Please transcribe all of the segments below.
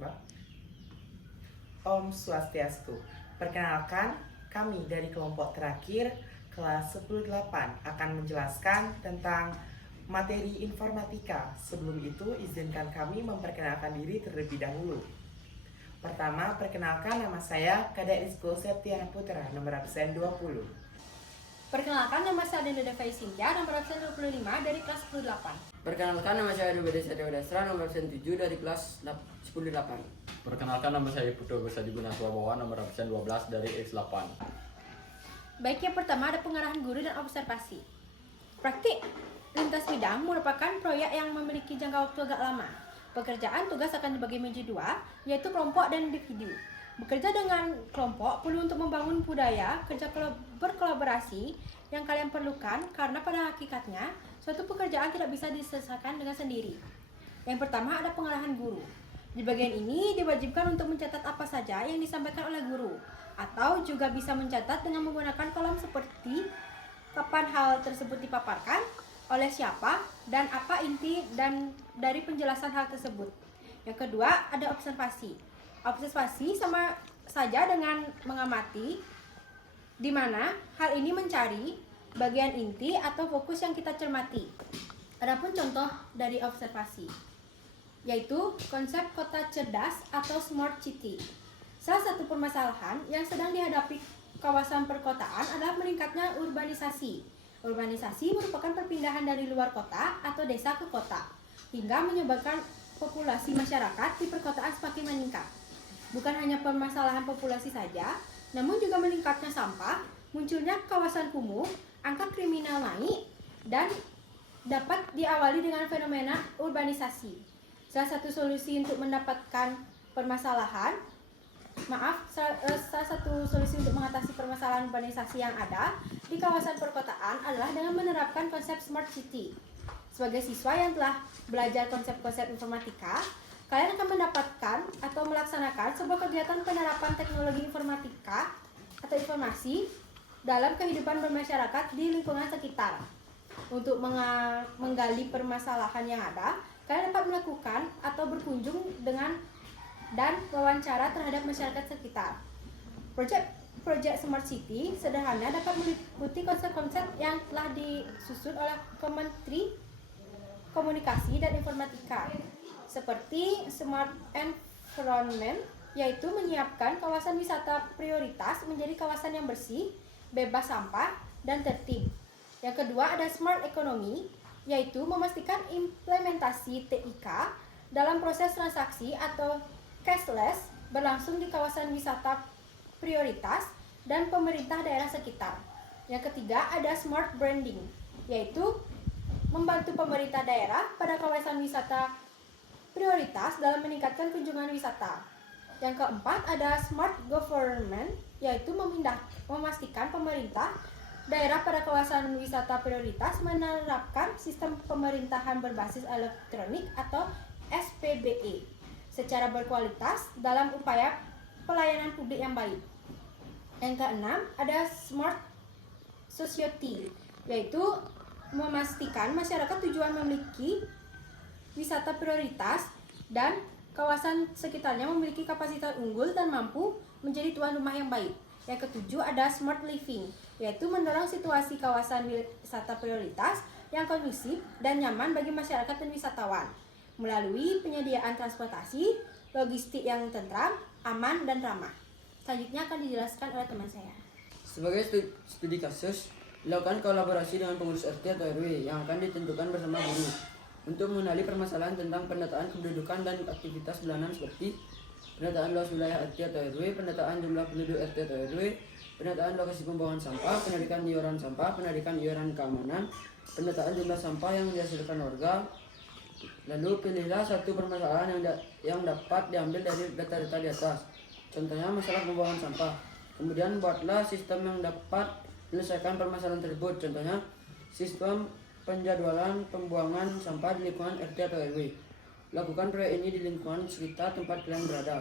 Coba. Om Swastiastu. Perkenalkan, kami dari kelompok terakhir kelas 10-8 akan menjelaskan tentang materi informatika. Sebelum itu, izinkan kami memperkenalkan diri terlebih dahulu. Pertama, perkenalkan, nama saya Kadek Rizko Septiana Putra, nomor absen 20. Perkenalkan, nama saya Dinda Devai Cynthia, nomor absen 25 dari kelas 10-8. Perkenalkan, nama saya Dubede Satya Dasra, nomor absen 7 dari kelas 10-8. Perkenalkan, nama saya Putu Gusadi Gunaswa Bawa, nomor absen 12 dari X8. Baik, yang pertama ada pengarahan guru dan observasi. Praktik lintas bidang merupakan proyek yang memiliki jangka waktu agak lama. Pekerjaan tugas akan dibagi menjadi dua, yaitu kelompok dan individu. Bekerja dengan kelompok perlu untuk membangun budaya kerja berkolaborasi yang kalian perlukan, karena pada hakikatnya suatu pekerjaan tidak bisa diselesaikan dengan sendiri. Yang pertama ada pengarahan guru. Di bagian ini diwajibkan untuk mencatat apa saja yang disampaikan oleh guru, atau juga bisa mencatat dengan menggunakan kolom seperti kapan hal tersebut dipaparkan, oleh siapa, dan apa inti dan dari penjelasan hal tersebut. Yang kedua ada observasi. Observasi sama saja dengan mengamati, di mana hal ini mencari bagian inti atau fokus yang kita cermati. Adapun contoh dari observasi, yaitu konsep kota cerdas atau smart city. Salah satu permasalahan yang sedang dihadapi kawasan perkotaan adalah meningkatnya urbanisasi. Urbanisasi merupakan perpindahan dari luar kota atau desa ke kota, hingga menyebabkan populasi masyarakat di perkotaan semakin meningkat. Bukan hanya permasalahan populasi saja, namun juga meningkatnya sampah, munculnya kawasan kumuh, angka kriminal naik, dan dapat diawali dengan fenomena urbanisasi. Salah satu solusi untuk mendapatkan salah satu solusi untuk mengatasi permasalahan urbanisasi yang ada di kawasan perkotaan adalah dengan menerapkan konsep smart city. Sebagai siswa yang telah belajar konsep-konsep informatika, kalian akan mendapatkan atau melaksanakan sebuah kegiatan penerapan teknologi informatika atau informasi dalam kehidupan bermasyarakat di lingkungan sekitar. Untuk menggali permasalahan yang ada, kalian dapat melakukan atau berkunjung dengan dan wawancara terhadap masyarakat sekitar. Proyek Smart City sederhana dapat meliputi konsep-konsep yang telah disusun oleh Kementerian Komunikasi dan Informatika, seperti Smart Environment, yaitu menyiapkan kawasan wisata prioritas menjadi kawasan yang bersih, bebas sampah, dan tertib. Yang kedua ada Smart Economy, yaitu memastikan implementasi TIK dalam proses transaksi atau cashless berlangsung di kawasan wisata prioritas dan pemerintah daerah sekitar. Yang ketiga ada Smart Branding, yaitu membantu pemerintah daerah pada kawasan wisata prioritas dalam meningkatkan kunjungan wisata. Yang keempat ada Smart Government, yaitu memastikan pemerintah daerah pada kawasan wisata prioritas menerapkan sistem pemerintahan berbasis elektronik atau SPBE secara berkualitas dalam upaya pelayanan publik yang baik. Yang keenam ada Smart Society, yaitu memastikan masyarakat tujuan memiliki wisata prioritas dan kawasan sekitarnya memiliki kapasitas unggul dan mampu menjadi tuan rumah yang baik. Yang ketujuh ada Smart Living, yaitu mendorong situasi kawasan wisata prioritas yang kondusif dan nyaman bagi masyarakat dan wisatawan melalui penyediaan transportasi, logistik yang tentram, aman, dan ramah. Selanjutnya akan dijelaskan oleh teman saya. Sebagai studi kasus, dilakukan kolaborasi dengan pengurus RT atau RW yang akan ditentukan bersama guru untuk mengenali permasalahan tentang pendataan kependudukan dan aktivitas bulanan seperti pendataan luas wilayah RT atau RW, pendataan jumlah penduduk RT atau RW, pendataan lokasi pembuangan sampah, penarikan iuran sampah, penarikan iuran keamanan, pendataan jumlah sampah yang dihasilkan warga. Lalu pilihlah satu permasalahan yang dapat diambil dari data-data di atas. Contohnya masalah pembuangan sampah. Kemudian buatlah sistem yang dapat menyelesaikan permasalahan tersebut. Contohnya sistem penjadwalan pembuangan sampah di lingkungan RT atau RW. Lakukan proyek ini di lingkungan sekitar tempat kalian berada.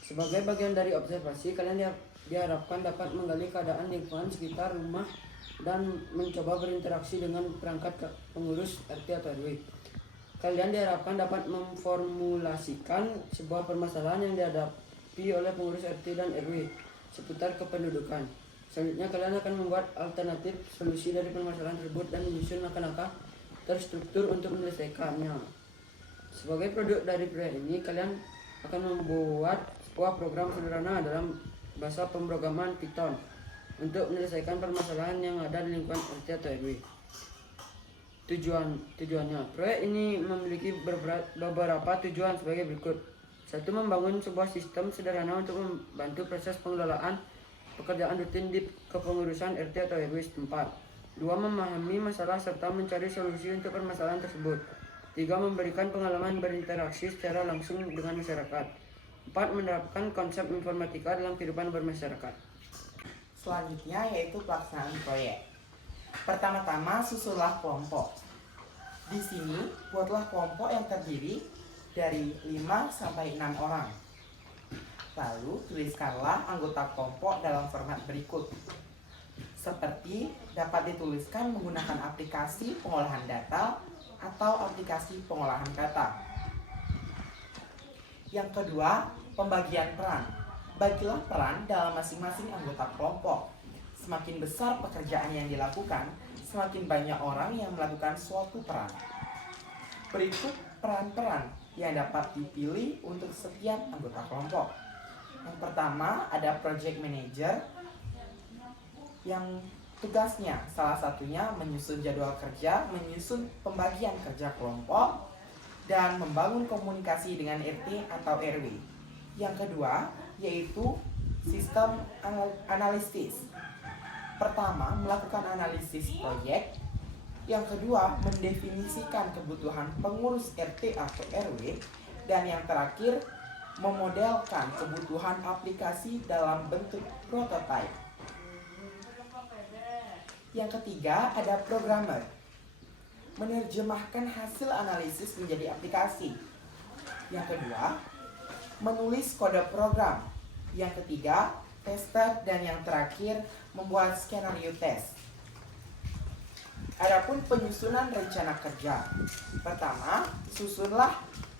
Sebagai bagian dari observasi, kalian diharapkan dapat menggali keadaan lingkungan sekitar rumah dan mencoba berinteraksi dengan perangkat pengurus RT atau RW. kalian diharapkan dapat memformulasikan sebuah permasalahan yang dihadapi oleh pengurus RT dan RW seputar kependudukan. Selanjutnya kalian akan membuat alternatif solusi dari permasalahan tersebut dan menyusun langkah-langkah terstruktur untuk menyelesaikannya. Sebagai produk dari proyek ini, kalian akan membuat sebuah program sederhana dalam bahasa pemrograman Python untuk menyelesaikan permasalahan yang ada di lingkungan RT atau RW. Tujuannya, proyek ini memiliki beberapa tujuan sebagai berikut. 1. Membangun sebuah sistem sederhana untuk membantu proses pengelolaan pekerjaan rutin di kepengurusan RT atau RW setempat. 2. Memahami masalah serta mencari solusi untuk permasalahan tersebut. 3. Memberikan pengalaman berinteraksi secara langsung dengan masyarakat. 4. Menerapkan konsep informatika dalam kehidupan bermasyarakat. Selanjutnya yaitu pelaksanaan proyek. Pertama-tama susunlah kelompok. Di sini buatlah kelompok yang terdiri dari 5 sampai 6 orang. Lalu tuliskanlah anggota kelompok dalam format berikut. Seperti dapat dituliskan menggunakan aplikasi pengolahan data atau aplikasi pengolahan kata. Yang kedua, pembagian peran. Bagilah peran dalam masing-masing anggota kelompok. Semakin besar pekerjaan yang dilakukan, semakin banyak orang yang melakukan suatu peran. Berikut peran-peran yang dapat dipilih untuk setiap anggota kelompok. Yang pertama ada project manager yang tugasnya salah satunya menyusun jadwal kerja, menyusun pembagian kerja kelompok, dan membangun komunikasi dengan RT atau RW. Yang kedua yaitu sistem analisis. Pertama, melakukan analisis proyek. Yang kedua, mendefinisikan kebutuhan pengurus RT atau RW. Dan yang terakhir, memodelkan kebutuhan aplikasi dalam bentuk prototipe. Yang ketiga, ada programmer. Menerjemahkan hasil analisis menjadi aplikasi. Yang kedua, menulis kode program. Yang ketiga, tester, dan yang terakhir membuat skenario tes. Adapun penyusunan rencana kerja. Pertama, susunlah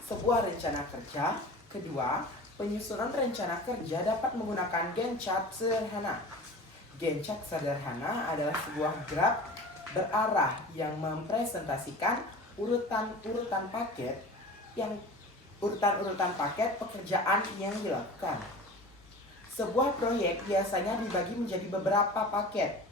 sebuah rencana kerja. Kedua, penyusunan rencana kerja dapat menggunakan Gantt chart sederhana. Gantt chart sederhana adalah sebuah graf berarah yang mempresentasikan urutan-urutan paket pekerjaan yang dilakukan. Sebuah proyek biasanya dibagi menjadi beberapa paket.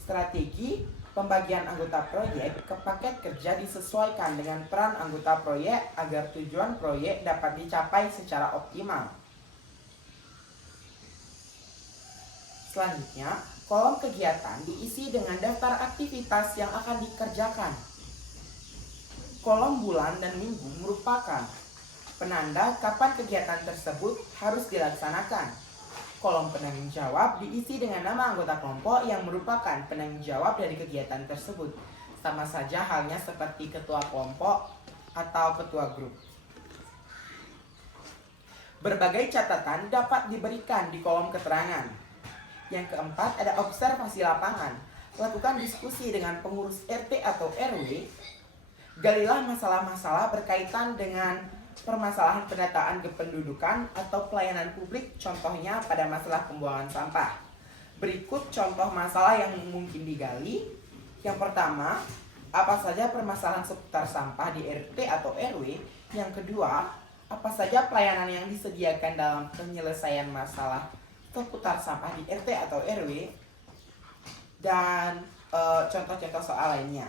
Strategi pembagian anggota proyek ke paket kerja disesuaikan dengan peran anggota proyek agar tujuan proyek dapat dicapai secara optimal. Selanjutnya, kolom kegiatan diisi dengan daftar aktivitas yang akan dikerjakan. Kolom bulan dan minggu merupakan penanda kapan kegiatan tersebut harus dilaksanakan. Kolom penanggung jawab diisi dengan nama anggota kelompok yang merupakan penanggung jawab dari kegiatan tersebut. Sama saja halnya seperti ketua kelompok atau ketua grup. Berbagai catatan dapat diberikan di kolom keterangan. Yang keempat ada observasi lapangan. Lakukan diskusi dengan pengurus RT atau RW. Galilah masalah-masalah berkaitan dengan permasalahan pendataan kependudukan atau pelayanan publik, contohnya pada masalah pembuangan sampah. Berikut contoh masalah yang mungkin digali. Yang pertama, apa saja permasalahan seputar sampah di RT atau RW. Yang kedua, apa saja pelayanan yang disediakan dalam penyelesaian masalah seputar sampah di RT atau RW. Dan contoh-contoh soal lainnya.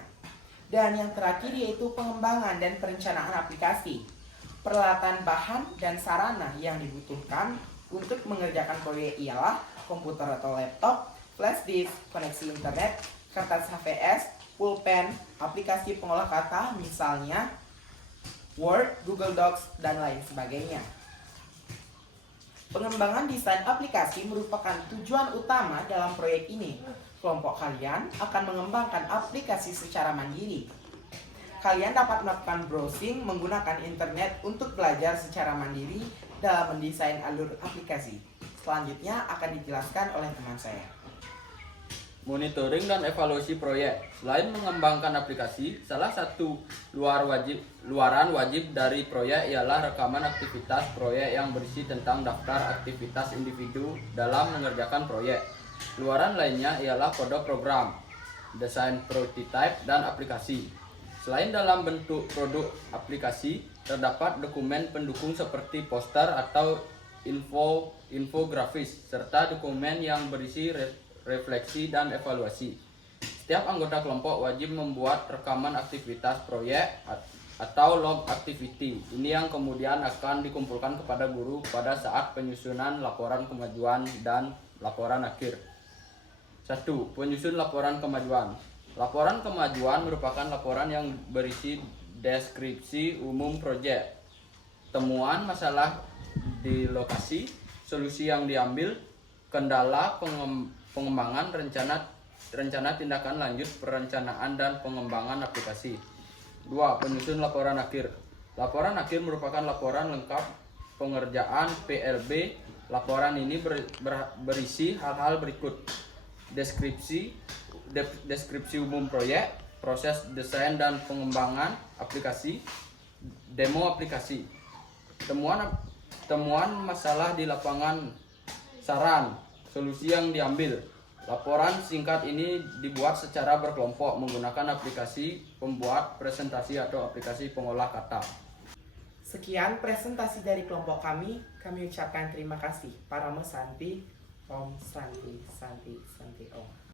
Dan yang terakhir yaitu pengembangan dan perencanaan aplikasi. Peralatan bahan dan sarana yang dibutuhkan untuk mengerjakan proyek ialah komputer atau laptop, flash disk, koneksi internet, kertas HVS, pulpen, aplikasi pengolah kata misalnya Word, Google Docs, dan lain sebagainya. Pengembangan desain aplikasi merupakan tujuan utama dalam proyek ini. Kelompok kalian akan mengembangkan aplikasi secara mandiri. Kalian dapat melakukan browsing menggunakan internet untuk belajar secara mandiri dalam mendesain alur aplikasi. Selanjutnya akan dijelaskan oleh teman saya. Monitoring dan evaluasi proyek. Selain mengembangkan aplikasi, salah satu luaran wajib dari proyek ialah rekaman aktivitas proyek yang berisi tentang daftar aktivitas individu dalam mengerjakan proyek. Luaran lainnya ialah kode program, desain prototipe, dan aplikasi. Selain dalam bentuk produk aplikasi, terdapat dokumen pendukung seperti poster atau infografis, serta dokumen yang berisi refleksi dan evaluasi. Setiap anggota kelompok wajib membuat rekaman aktivitas proyek atau log activity. Ini yang kemudian akan dikumpulkan kepada guru pada saat penyusunan laporan kemajuan dan laporan akhir. 1. Penyusun laporan kemajuan. Laporan kemajuan merupakan laporan yang berisi deskripsi umum proyek, temuan masalah di lokasi, solusi yang diambil, kendala pengembangan, rencana tindakan lanjut, perencanaan dan pengembangan aplikasi. 2. Penyusun laporan akhir. Laporan akhir merupakan laporan lengkap pengerjaan PLB. Laporan ini berisi hal-hal berikut: deskripsi umum proyek, proses desain dan pengembangan aplikasi, demo aplikasi, temuan masalah di lapangan, saran, solusi yang diambil. Laporan singkat ini dibuat secara berkelompok menggunakan aplikasi pembuat presentasi atau aplikasi pengolah kata. Sekian presentasi dari kelompok kami. Kami ucapkan terima kasih. Paramo Santi, Om Santi, Santi, Santi Om.